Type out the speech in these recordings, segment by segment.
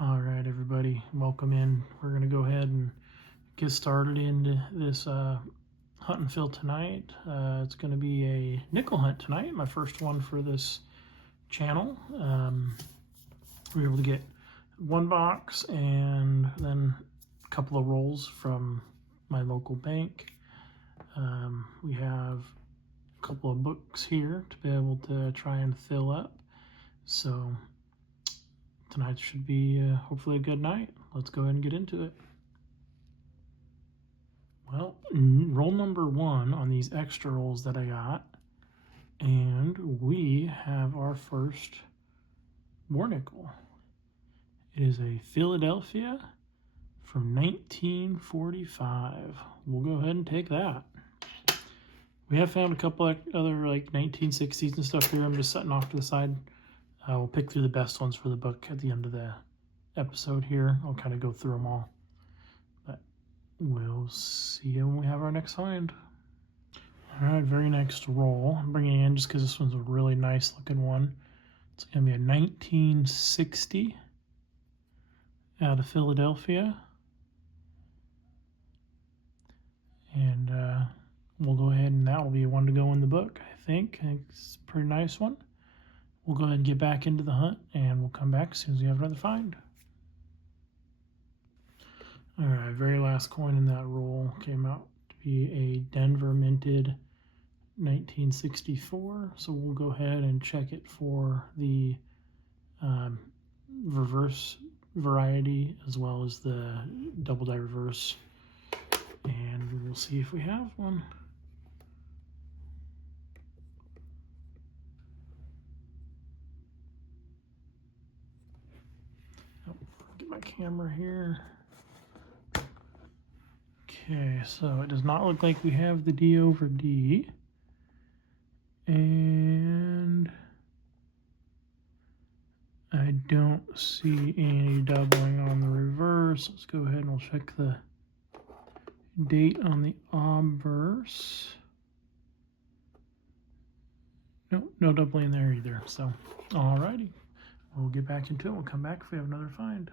All right, everybody, welcome in. We're going to go ahead and get started into this hunt and fill tonight. It's going to be a nickel hunt tonight, my first one for this channel. We were able to get one box and then a couple of rolls from my local bank. We have a couple of books here to be able to try and fill up. So tonight should be hopefully a good night. Let's go ahead and get into it. Well, roll number one on these extra rolls that I got, and we have our first war nickel. It is a Philadelphia from 1945. We'll go ahead and take that. We have found a couple other like 1960s and stuff here. I'm just setting off to the side. We'll pick through the best ones for the book at the end of the episode here. I'll kind of go through them all. But we'll see you when we have our next find. All right, very next roll. I'm bringing in just because this one's a really nice looking one. It's going to be a 1960 out of Philadelphia. And we'll go ahead and that will be one to go in the book, I think. It's a pretty nice one. We'll go ahead and get back into the hunt, and we'll come back as soon as we have another find. All right, very last coin in that roll came out to be a Denver minted 1964. So we'll go ahead and check it for the reverse variety as well as the double die reverse, and we'll see if we have one. Get my camera here. Okay, so it does not look like we have the D over D. And I don't see any doubling on the reverse. Let's go ahead and we'll check the date on the obverse. Nope, no doubling there either. So, alrighty. We'll get back into it. We'll come back if we have another find.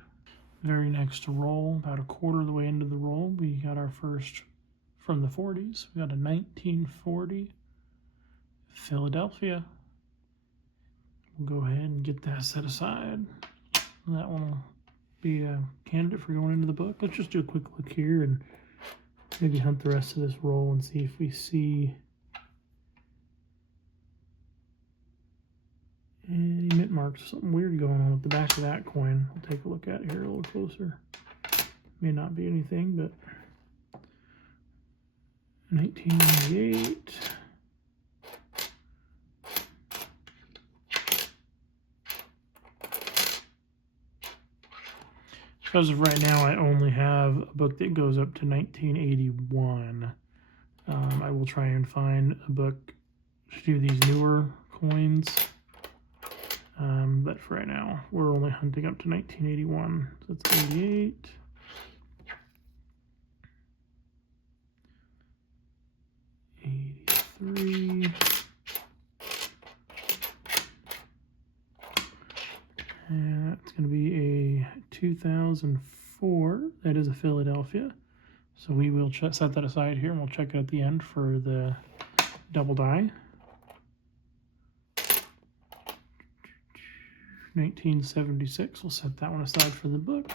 Very next roll, about a quarter of the way into the roll, we got our first from the 40s. We got a 1940 Philadelphia. We'll go ahead and get that set aside. That one will be a candidate for going into the book. Let's just do a quick look here and maybe hunt the rest of this roll and see if we see any mint marks. Something weird going on with the back of that coin. We'll take a look at it here a little closer. May not be anything, but 1998. As of right now, I only have a book that goes up to 1981. I will try and find a book to do these newer coins. But for right now, we're only hunting up to 1981. So that's 88. '83. And that's going to be a 2004. That is a Philadelphia. So we will set that aside here, and we'll check it at the end for the double die. 1976. We'll set that one aside for the book.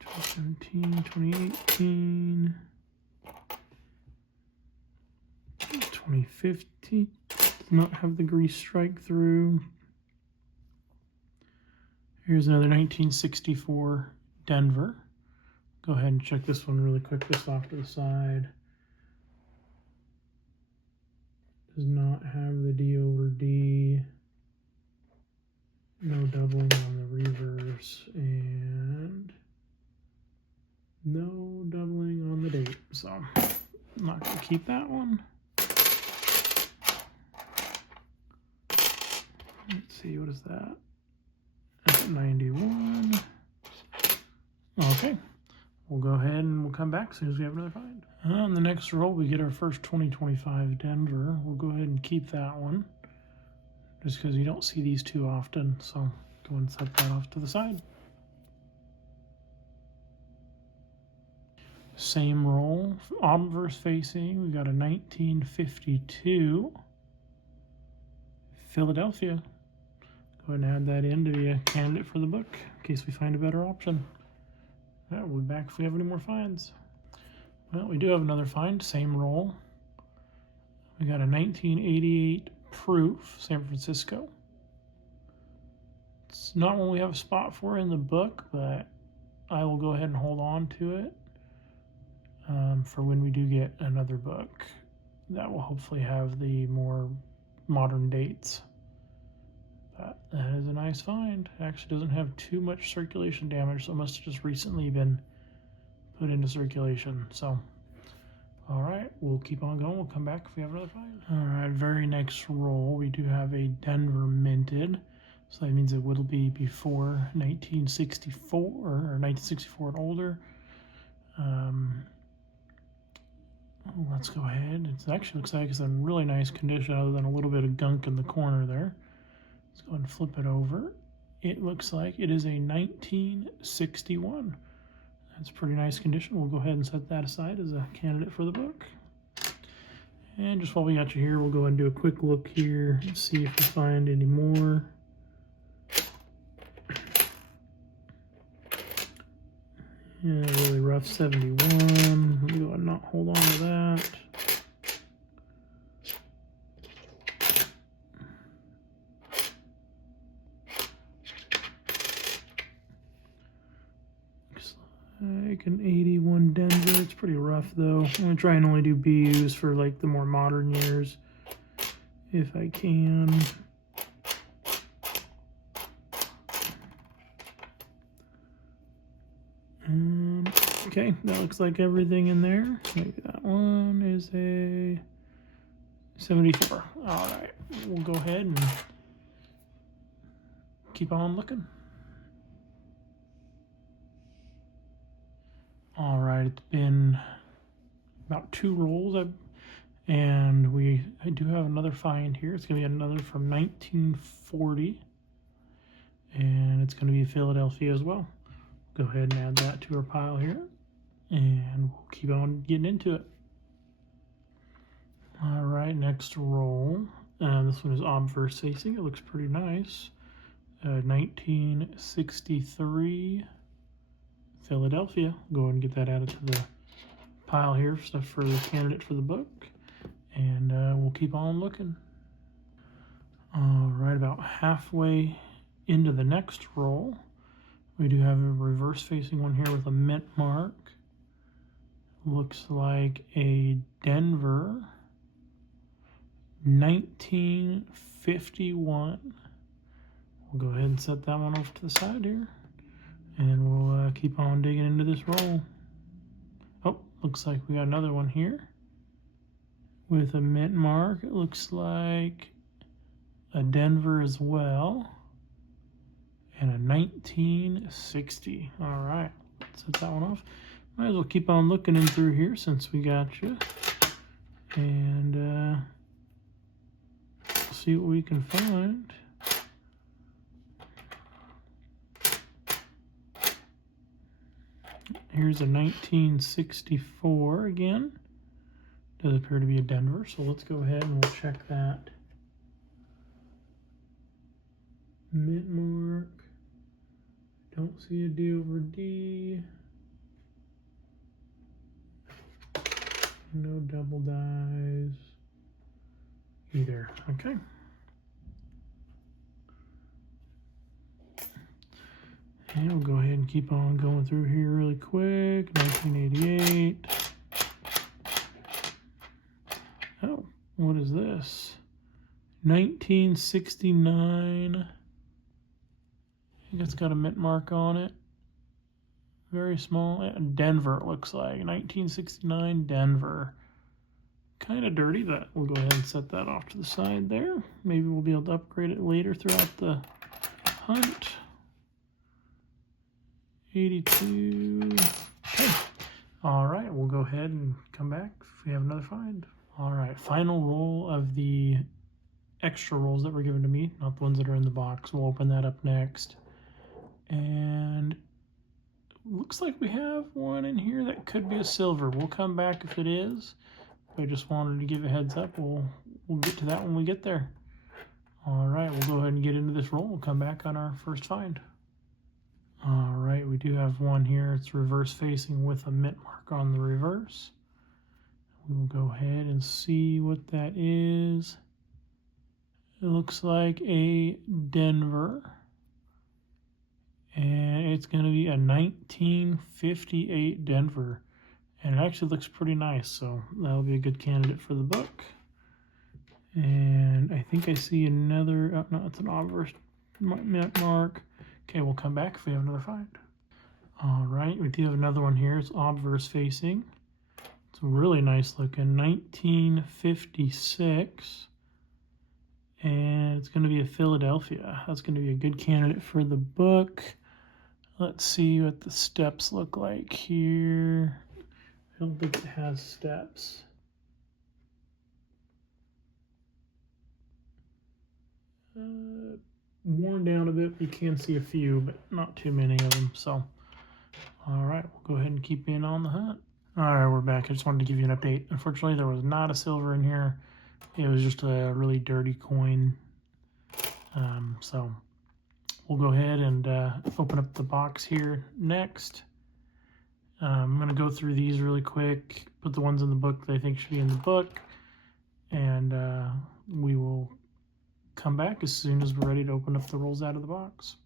2017, 2018, 2015. Does not have the grease strike through. Here's another 1964 Denver. Go ahead and check this one really quick, just off to the side. Does not have the D over D. No doubling on the reverse, and no doubling on the date. So I'm not going to keep that one. Let's see, what is that? That's 91. Okay. We'll go ahead and we'll come back as soon as we have another find. On the next roll, we get our first 2025 Denver. We'll go ahead and keep that one. just because you don't see these too often. So go and set that off to the side. Same roll, obverse facing. We got a 1952 Philadelphia. Go ahead and add that in to be a candidate for the book in case we find a better option. Yeah, we'll be back if we have any more finds. Well, we do have another find, same roll. We got a 1988 Proof, San Francisco. It's not one we have a spot for in the book, but I will go ahead and hold on to it for when we do get another book. That will hopefully have the more modern dates. But that is a nice find. It actually doesn't have too much circulation damage, so it must have just recently been put into circulation. So, all right, we'll keep on going. We'll come back if we have another find. All right, very next roll, we do have a Denver minted. So that means it will be before 1964 or 1964 and older. Let's go ahead. It actually looks like it's in really nice condition other than a little bit of gunk in the corner there. Let's go ahead and flip it over. It looks like it is a 1961. That's pretty nice condition. We'll go ahead and set that aside as a candidate for the book. And just while we got you here, we'll go ahead and do a quick look here and see if we find any more. Yeah, really rough 71. Let me go ahead and not hold on to that. Looks like an 81 Denver. It's pretty rough though. I'm gonna try and only do BUs for like the more modern years if I can. Okay, that looks like everything in there. Maybe that one is a 74. All right, we'll go ahead and keep on looking. All right, it's been about 2 rolls, and I do have another find here. It's going to be another from 1940, and it's going to be Philadelphia as well. Go ahead and add that to our pile here, and we'll keep on getting into it. All right, next roll. This one is obverse facing. It looks pretty nice. 1963 Philadelphia. Go ahead and get that added to the pile here, stuff for the candidate for the book, and we'll keep on looking. All right, about halfway into the next roll, we do have a reverse facing one here with a mint mark. Looks like a Denver 1951. We'll go ahead and set that one off to the side here, and we'll keep on digging into this roll. Oh, looks like we got another one here with a mint mark. It looks like a Denver as well, and a 1960. All right, set that one off. Might as well keep on looking in through here since we got you, and see what we can find. Here's a 1964 again. Does appear to be a Denver, so let's go ahead and we'll check that. Mint mark. Don't see a D over D. No double dies either. Okay. And we'll go ahead and keep on going through here really quick. 1988. Oh, what is this? 1969. I think it's got a mint mark on it. Very small. Denver, it looks like. 1969 Denver. Kind of dirty, but we'll go ahead and set that off to the side there. Maybe we'll be able to upgrade it later throughout the hunt. 82. Okay. All right, we'll go ahead and come back if we have another find. All right, final roll of the extra rolls that were given to me, not the ones that are in the box. We'll open that up next. And looks like we have one in here that could be a silver. We'll come back if it is. I just wanted to give a heads up. We'll get to that when we get there. All right, we'll go ahead and get into this roll. We'll come back on our first find. All right, we do have one here. It's reverse facing with a mint mark on the reverse. We will go ahead and see what that is. It looks like a Denver. And it's going to be a 1958 Denver. And it actually looks pretty nice, so that'll be a good candidate for the book. And I think I see another, oh, no, it's an obverse mint mark. Okay, we'll come back if we have another find. All right, we do have another one here. It's obverse facing. It's really nice looking, 1956. And it's going to be a Philadelphia. That's going to be a good candidate for the book. Let's see what the steps look like here. I don't think it has steps. Worn down a bit. You can see a few, but not too many of them. So, all right, we'll go ahead and keep in on the hunt. All right, we're back. I just wanted to give you an update. Unfortunately, there was not a silver in here. It was just a really dirty coin. So we'll go ahead and open up the box here next. I'm going to go through these really quick, put the ones in the book that I think should be in the book, and we will come back as soon as we're ready to open up the rolls out of the box.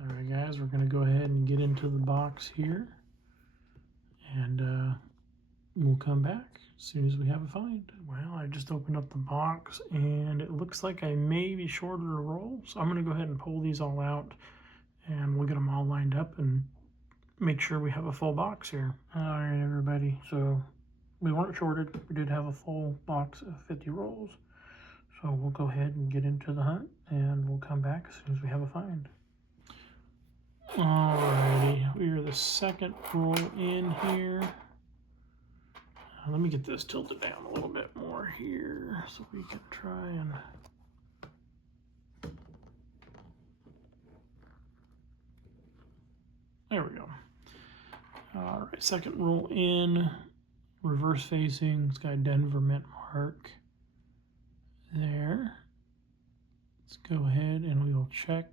All right, guys, we're going to go ahead and get into the box here, and we'll come back as soon as we have a find. Well, I just opened up the box, and it looks like I may be shorted a roll, so I'm going to go ahead and pull these all out, and we'll get them all lined up and make sure we have a full box here. All right, everybody, so we weren't shorted. We did have a full box of 50 rolls. So we'll go ahead and get into the hunt, and we'll come back as soon as we have a find. Alrighty, we are the second roll in here. Let me get this tilted down a little bit more here so we can try and... There we go. All right, second roll in, reverse facing. It's got a Denver mint mark there. Let's go ahead and we will check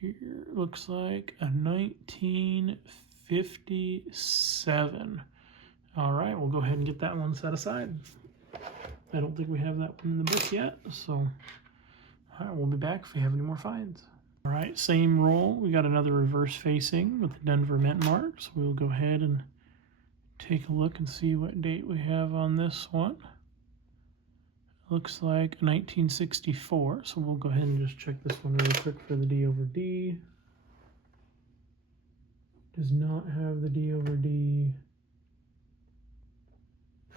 here. Looks like a 1957. All right, we'll go ahead and get that one set aside. I don't think we have that one in the book yet, so all right, we'll be back if we have any more finds. All right, same roll. We got another reverse facing with the Denver mint mark, so we'll go ahead and take a look and see what date we have on this one. Looks like 1964, so we'll go ahead and just check this one really quick for the D over D. Does not have the D over D.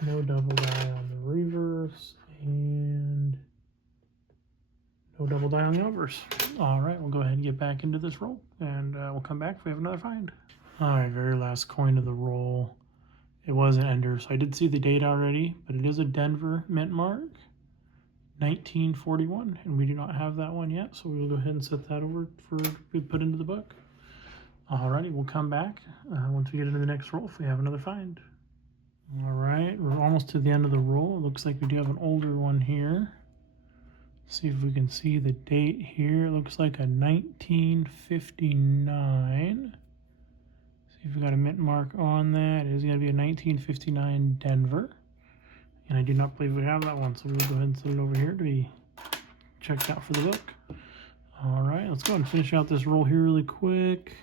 No double die on the reverse, and no double die on the obverse. All right, we'll go ahead and get back into this roll, and we'll come back if we have another find. All right, very last coin of the roll. It was an ender, so I did see the date already, but it is a Denver mint mark, 1941, and we do not have that one yet, so we will go ahead and set that over for to be put into the book. Alrighty, we'll come back once we get into the next roll if we have another find. All right, we're almost to the end of the roll. It looks like we do have an older one here. See if we can see the date here. It looks like a 1959. See if we got a mint mark on that. It is going to be a 1959 Denver. And I do not believe we have that one, so we'll go ahead and set it over here to be checked out for the book. All right, let's go ahead and finish out this roll here really quick.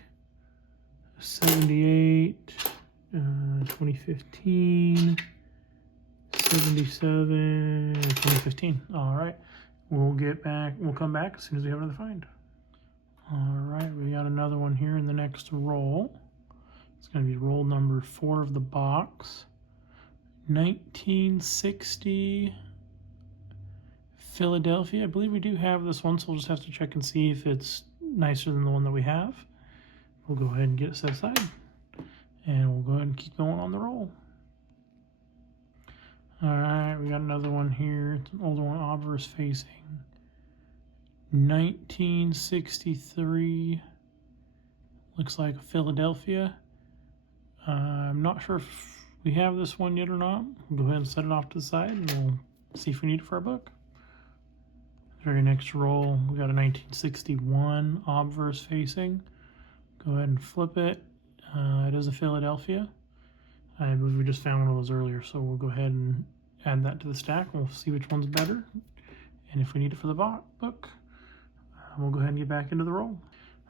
78, 2015, 77, 2015. All right, we'll get back. We'll come back as soon as we have another find. All right, we got another one here in the next roll. It's going to be roll number 4 of the box. 1960 Philadelphia. I believe we do have this one, so we'll just have to check and see if it's nicer than the one that we have. We'll go ahead and get it set aside, and we'll go ahead and keep going on the roll. All right, we got another one here. It's an older one, obverse facing. 1963. Looks like Philadelphia. I'm not sure if we have this one yet or not. We'll go ahead and set it off to the side and we'll see if we need it for our book. Very next roll, we got a 1961 obverse facing. Go ahead and flip it. It is a Philadelphia. I believe we just found one of those earlier, so we'll go ahead and add that to the stack. We'll see which one's better. And if we need it for the book, we'll go ahead and get back into the roll.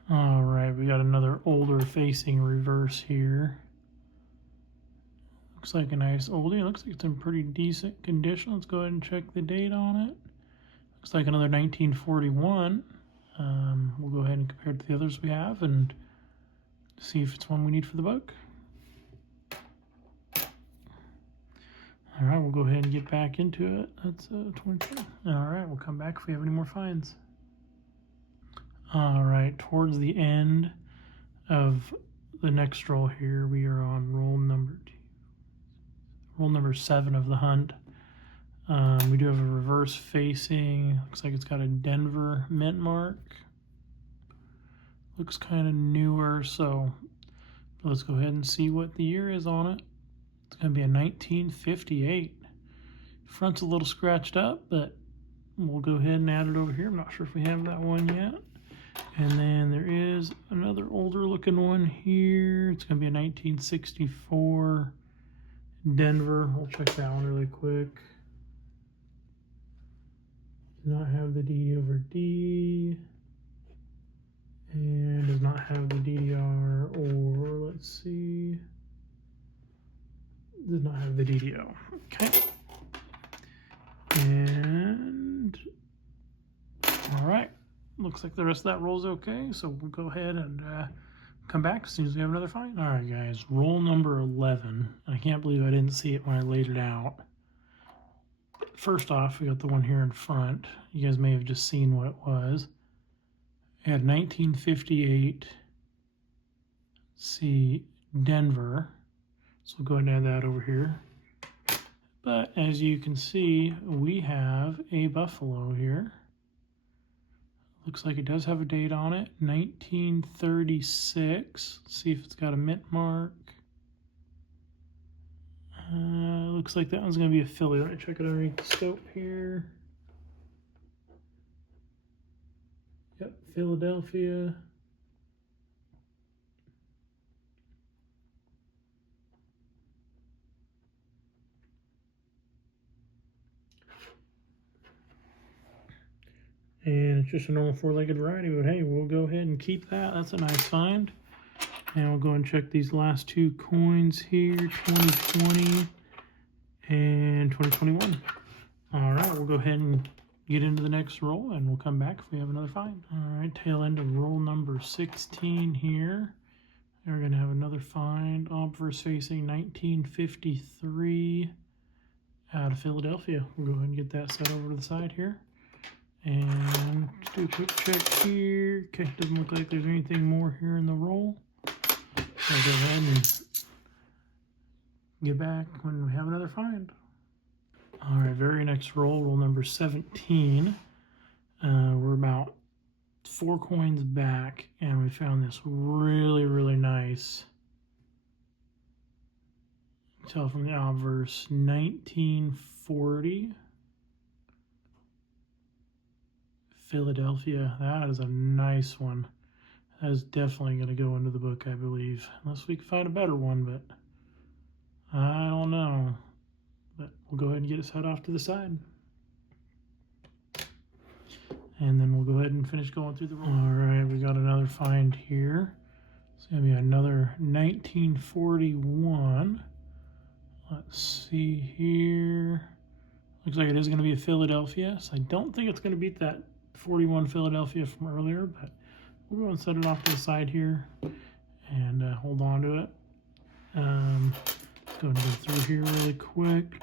All right, we got another older facing reverse here. Looks like a nice oldie. Looks like it's in pretty decent condition. Let's go ahead and check the date on it. Looks like another 1941. We'll go ahead and compare it to the others we have and see if it's one we need for the book. All right, we'll go ahead and get back into it. That's 22. All right, we'll come back if we have any more finds. All right, towards the end of the next roll here, we are on roll number 7 of the hunt. We do have a reverse facing. Looks like it's got a Denver mint mark. Looks kind of newer, so let's go ahead and see what the year is on it. It's going to be a 1958. Front's a little scratched up, but we'll go ahead and add it over here. I'm not sure if we have that one yet. And then there is another older looking one here. It's going to be a 1964 Denver. We'll check that one really quick. Does not have the DD over D. And does not have the DDR or, let's see, does not have the DDO. Okay. And, all right. Looks like the rest of that roll's okay, so we'll go ahead and come back as soon as we have another find. All right, guys, roll number 11. I can't believe I didn't see it when I laid it out. First off, we got the one here in front. You guys may have just seen what it was. It had 1958, see, Denver. So we'll go ahead and add that over here. But as you can see, we have a buffalo here. Looks like it does have a date on it, 1936. Let's see if it's got a mint mark. Looks like that one's going to be a filly. Let me check it underneath the scope here. Yep, Philadelphia. And it's just a normal 4-legged variety, but hey, we'll go ahead and keep that. That's a nice find. And we'll go and check these last 2 coins here, 2020 and 2021. All right, we'll go ahead and get into the next roll, and we'll come back if we have another find. All right, tail end of roll number 16 here. We're going to have another find, obverse facing 1953 out of Philadelphia. We'll go ahead and get that set over to the side here. And just do a quick check here. Okay, doesn't look like there's anything more here in the roll. I'll go ahead and get back when we have another find. All right, very next roll, roll number 17. We're about 4 coins back, and we found this really, really nice. Tell from the obverse, 1940. Philadelphia. That is a nice one. That is definitely going to go into the book, I believe. Unless we can find a better one, but I don't know. But we'll go ahead and get it set off to the side. And then we'll go ahead and finish going through the roll. All right, we got another find here. It's going to be another 1941. Let's see here. Looks like it is going to be a Philadelphia. So I don't think it's going to beat that 41 Philadelphia from earlier, but we'll go and set it off to the side here and hold on to it. Let's go and go through here really quick.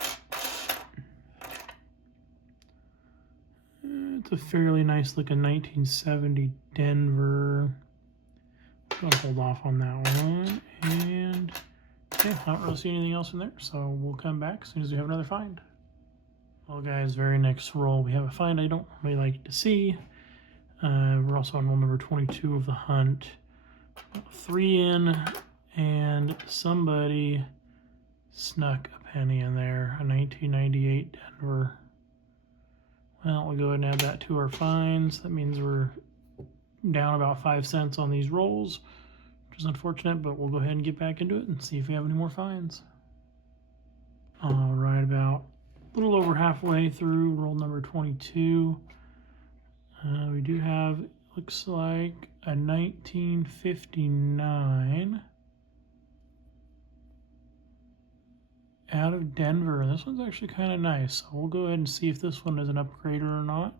It's a fairly nice looking 1970 Denver. I'll hold off on that one. And yeah, I don't really see anything else in there, so we'll come back as soon as we have another find. Well, guys, very next roll, we have a find I don't really like to see. We're also on roll number 22 of the hunt. 3 in, and somebody snuck a penny in there, a 1998 Denver. Well, we'll go ahead and add that to our finds. That means we're down about 5 cents on these rolls, which is unfortunate, but we'll go ahead and get back into it and see if we have any more finds. All right, about a little over halfway through roll number 22. We do have, looks like, a 1959 out of Denver. This one's actually kind of nice. So we'll go ahead and see if this one is an upgrader or not.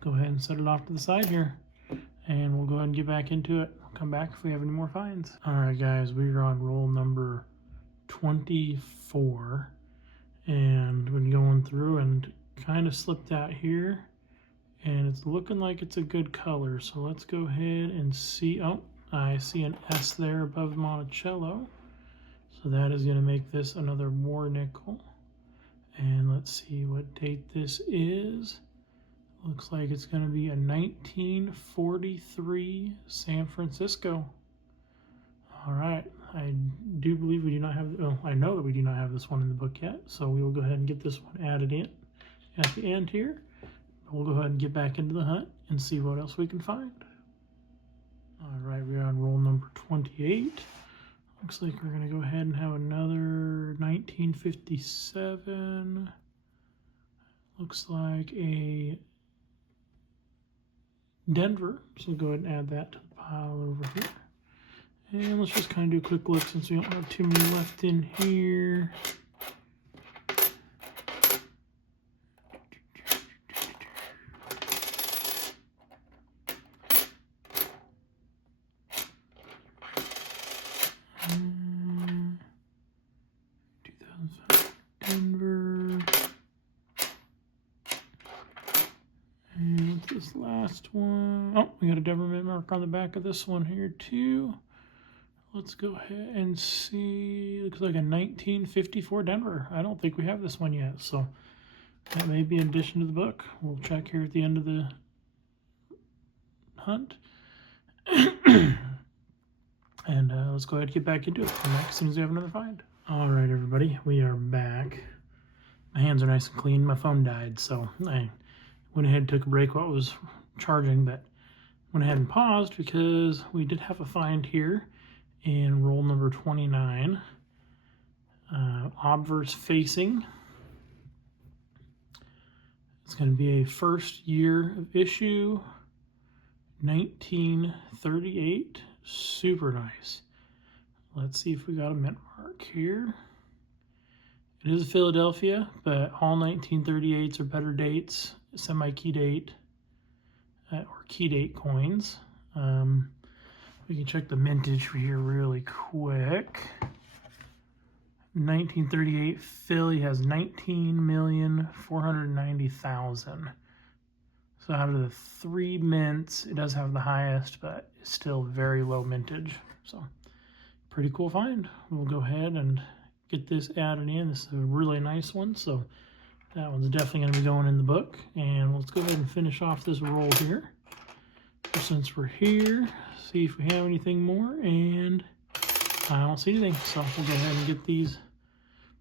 Go ahead and set it off to the side here, and we'll go ahead and get back into it. We'll come back if we have any more finds. All right, guys, we are on roll number 24, and been going through and kind of slipped out here, and it's looking like it's a good color. So let's go ahead and see. Oh, I see an S there above Monticello. So that is going to make this another war nickel. And let's see what date this is. Looks like it's going to be a 1943 San Francisco. All right. I do believe we do not have, well, I know that we do not have this one in the book yet. So we will go ahead and get this one added in at the end here. We'll go ahead and get back into the hunt and see what else we can find. All right, we're on roll number 28. Looks like we're going to go ahead and have another 1957. Looks like a Denver. So we'll go ahead and add that to the pile over here. And let's just kind of do a quick look since we don't have too many left in here. Denver. And this last one. Oh, we got a Denver mint mark on the back of this one here too. Let's go ahead and see. Looks like a 1954 Denver. I don't think we have this one yet, so that may be an addition to the book. We'll check here at the end of the hunt. And let's go ahead and get back into it as soon as we have another find. All right, everybody, we are back. My hands are nice and clean. My phone died, so I went ahead and took a break while it was charging, but went ahead and paused because we did have a find here in roll number 29. Obverse facing. It's going to be a first year of issue, 1938. Super nice. Let's see if we got a mint mark here. It is Philadelphia, but all 1938s are better dates, semi-key date, or key date coins. We can check the mintage for here really quick. 1938 Philly has 19,490,000. So out of the 3 mints, it does have the highest, but it's still very low mintage. So pretty cool find. We'll go ahead and get this added in. This is a really nice one, so that one's definitely going to be going in the book. And let's go ahead and finish off this roll here. So since we're here, see if we have anything more, and I don't see anything. So we'll go ahead and get these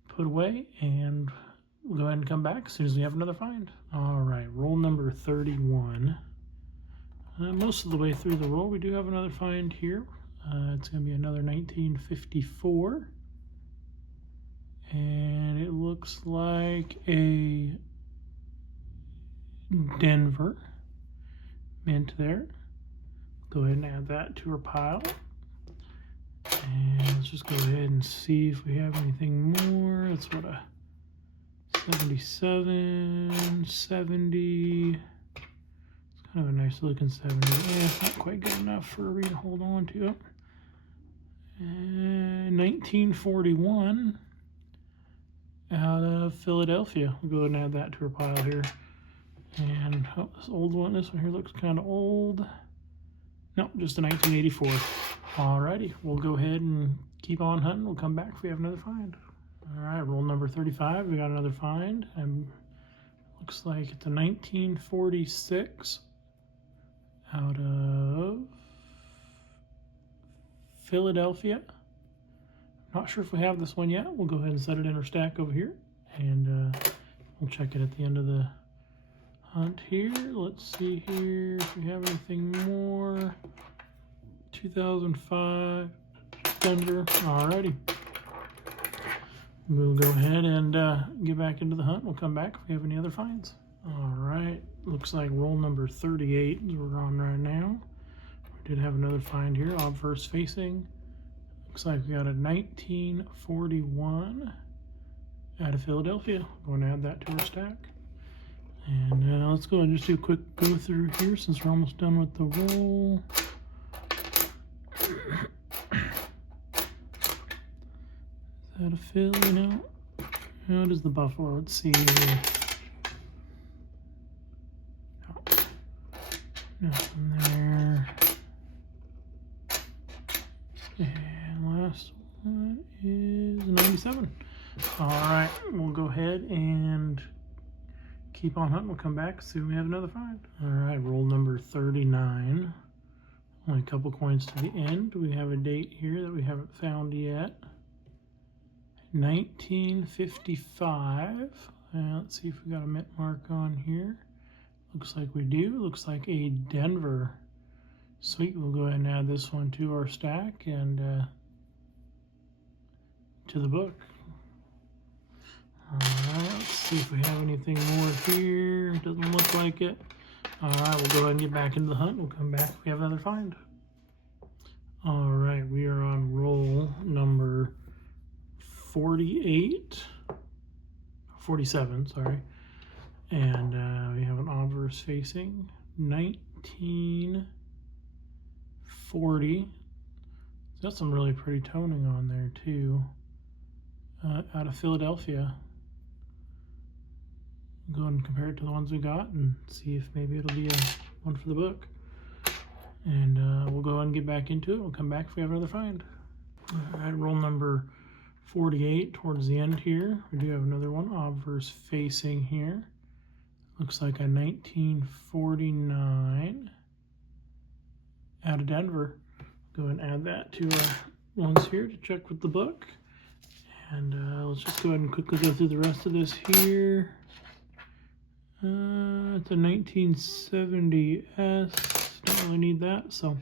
put away, and we'll go ahead and come back as soon as we have another find. All right, roll number 31. Most of the way through the roll, we do have another find here. It's going to be another 1954. And it looks like a Denver mint there. Go ahead and add that to our pile. And let's just go ahead and see if we have anything more. That's what a 77, 70. It's kind of a nice looking 70. Yeah, it's not quite good enough for me to hold on to. And 1941 out of Philadelphia. We'll go ahead and add that to our pile here. And oh, this old one, this one here looks kind of old. No, just a 1984. Alrighty, we'll go ahead and keep on hunting. We'll come back if we have another find. All right, roll number 35. We got another find. I'm Looks like it's a 1946 out of Philadelphia. Not sure if we have this one yet. We'll go ahead and set it in our stack over here, and we'll check it at the end of the hunt here. Let's see here if we have anything more. 2005 Denver. Alrighty. We'll go ahead and get back into the hunt. We'll come back if we have any other finds. Alright. Looks like roll number 38 is we're on right now. We did have another find here. Obverse facing. Looks like we got a 1941 out of Philadelphia. Going to add that to our stack. And let's go ahead and just do a quick go through here since we're almost done with the roll. Is that a fill, you know? No, it is the Buffalo. Let's see here. No. Nothing there. And last one is 97. Alright, we'll go ahead and keep on hunting. We'll come back, see if we have another find. Alright, roll number 39. Only a couple coins to the end. We have a date here that we haven't found yet. 1955. Let's see if we got a mint mark on here. Looks like we do. Looks like a Denver. Sweet. We'll go ahead and add this one to our stack and to the book. Alright, let's see if we have anything more here. Doesn't look like it. Alright, we'll go ahead and get back into the hunt. We'll come back if we have another find. Alright, we are on roll number 47, sorry. And we have an obverse facing 1940. Got some really pretty toning on there too. Out of Philadelphia. Go ahead and compare it to the ones we got and see if maybe it'll be one for the book. And we'll go ahead and get back into it. We'll come back if we have another find. Alright, roll number 48 towards the end here. We do have another one, obverse facing here. Looks like a 1949 out of Denver. Go ahead and add that to our ones here to check with the book. And let's just go ahead and quickly go through the rest of this here. It's a 1970S. Don't really need that, so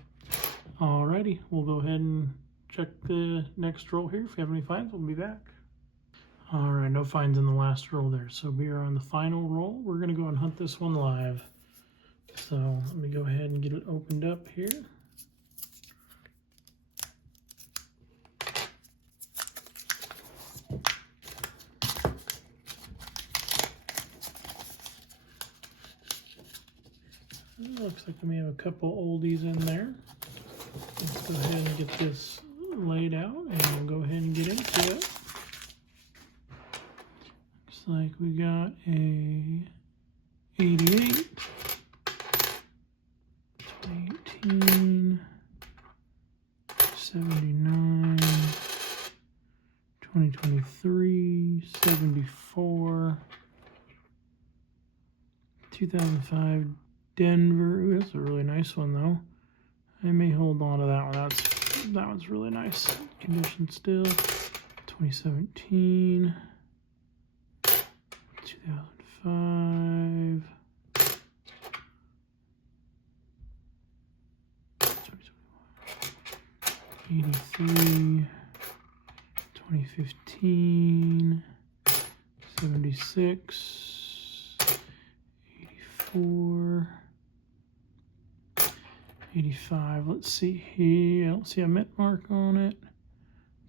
alrighty, we'll go ahead and check the next roll here. If we have any finds, we'll be back. Alright, no finds in the last roll there. So we are on the final roll. We're going to go and hunt this one live. So let me go ahead and get it opened up here. Looks like we may have a couple oldies in there. Let's go ahead and get this laid out and we'll go ahead and get into it. Looks like we got a 88, 2018, 79, 2023, 74, 2005 Denver. Ooh, that's a really nice one though. I may hold on to that one. That one's really nice condition still. 2017, 2005, 83, 2015, 76, 84, 85. Let's see here. I don't see a mint mark on it.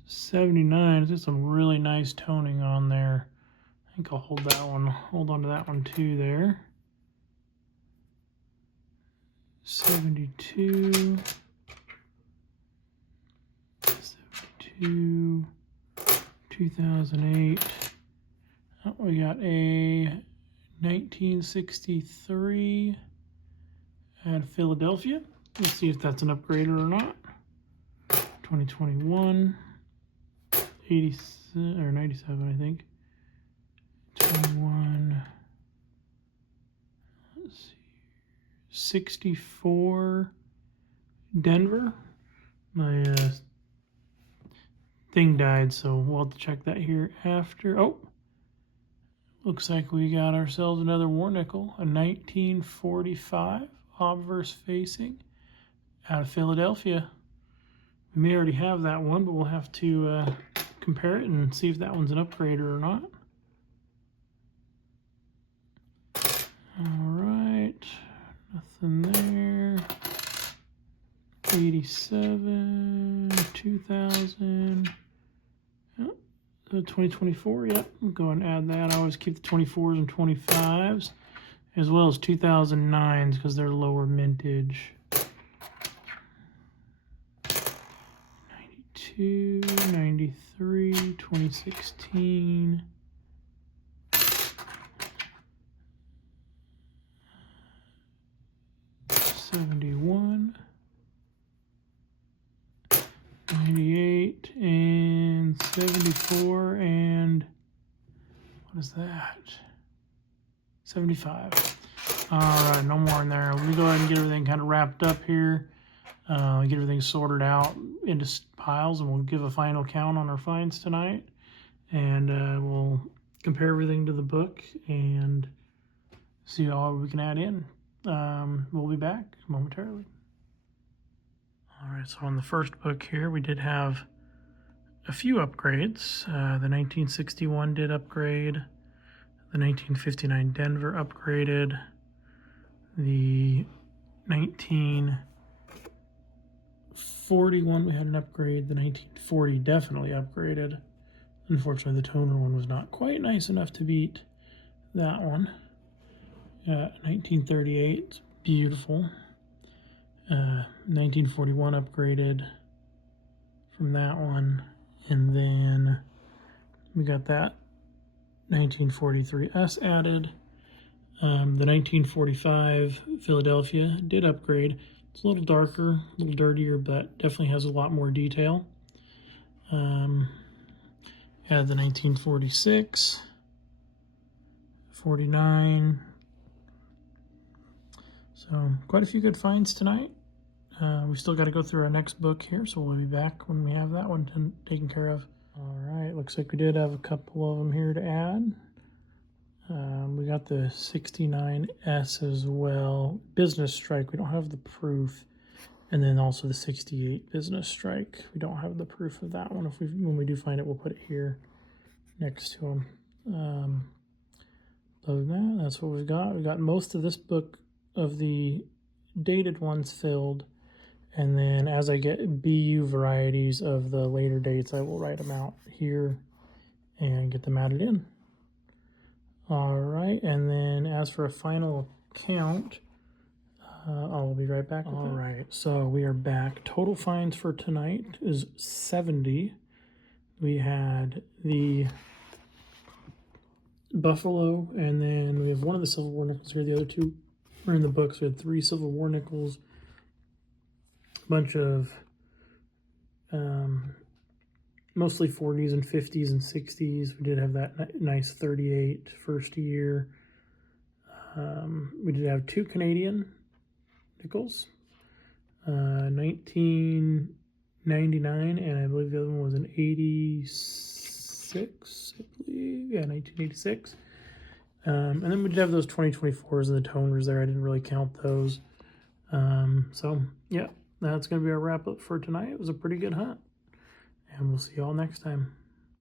79. There's some really nice toning on there. I think I'll hold on to that one too there. 72. 72. 2008. Oh, we got a 1963 out of Philadelphia. Let's see if that's an upgrader or not. 2021, 87 or 97, I think. 21, 64 Denver. My thing died, so we'll have to check that here after. Oh, looks like we got ourselves another war nickel, a 1945 obverse facing out of Philadelphia. We may already have that one, but we'll have to compare it and see if that one's an upgrader or not. All right, nothing there. 87, 2000, oh, 2024, yep, we'll go and add that. I always keep the 24s and 25s, as well as 2009s because they're lower mintage. 92, 93, 2016. 71, 98, and 74, and what is that? 75. All right, no more in there. We'll go ahead and get everything kind of wrapped up here. Get everything sorted out into piles, and we'll give a final count on our finds tonight. And we'll compare everything to the book and see all we can add in. We'll be back momentarily. All right, so on the first book here, we did have a few upgrades. The 1961 did upgrade. The 1959 Denver upgraded. The 1941, we had an upgrade. The 1940 definitely upgraded. Unfortunately, the toner one was not quite nice enough to beat that one. 1938, beautiful. 1941 upgraded from that one. And then we got that 1943S added. The 1945 Philadelphia did upgrade. It's a little darker, a little dirtier, but definitely has a lot more detail. Had the 1946, 49. So quite a few good finds tonight. We still got to go through our next book here, so we'll be back when we have that one taken care of. All right, looks like we did have a couple of them here to add. We got the 69S as well. Business Strike, we don't have the proof. And then also the 68 Business Strike. We don't have the proof of that one. When we do find it, we'll put it here next to them. Other than that, that's what we've got. We've got most of this book of the dated ones filled. And then as I get BU varieties of the later dates, I will write them out here and get them added in. All right, and then as for a final count, I'll be right back with that. All right, so we are back. Total finds for tonight is 70. We had the Buffalo, and then we have one of the Civil War nickels here. The other two are in the books. We had 3 Civil War nickels, a bunch of mostly 40s and 50s and 60s. We did have that nice 38 first year. We did have 2 Canadian nickels, 1999, and I believe the other one was an 86, I believe. Yeah, 1986. And then we did have those 2024s and the toners there. I didn't really count those. So, yeah, that's going to be our wrap-up for tonight. It was a pretty good hunt, and we'll see you all next time.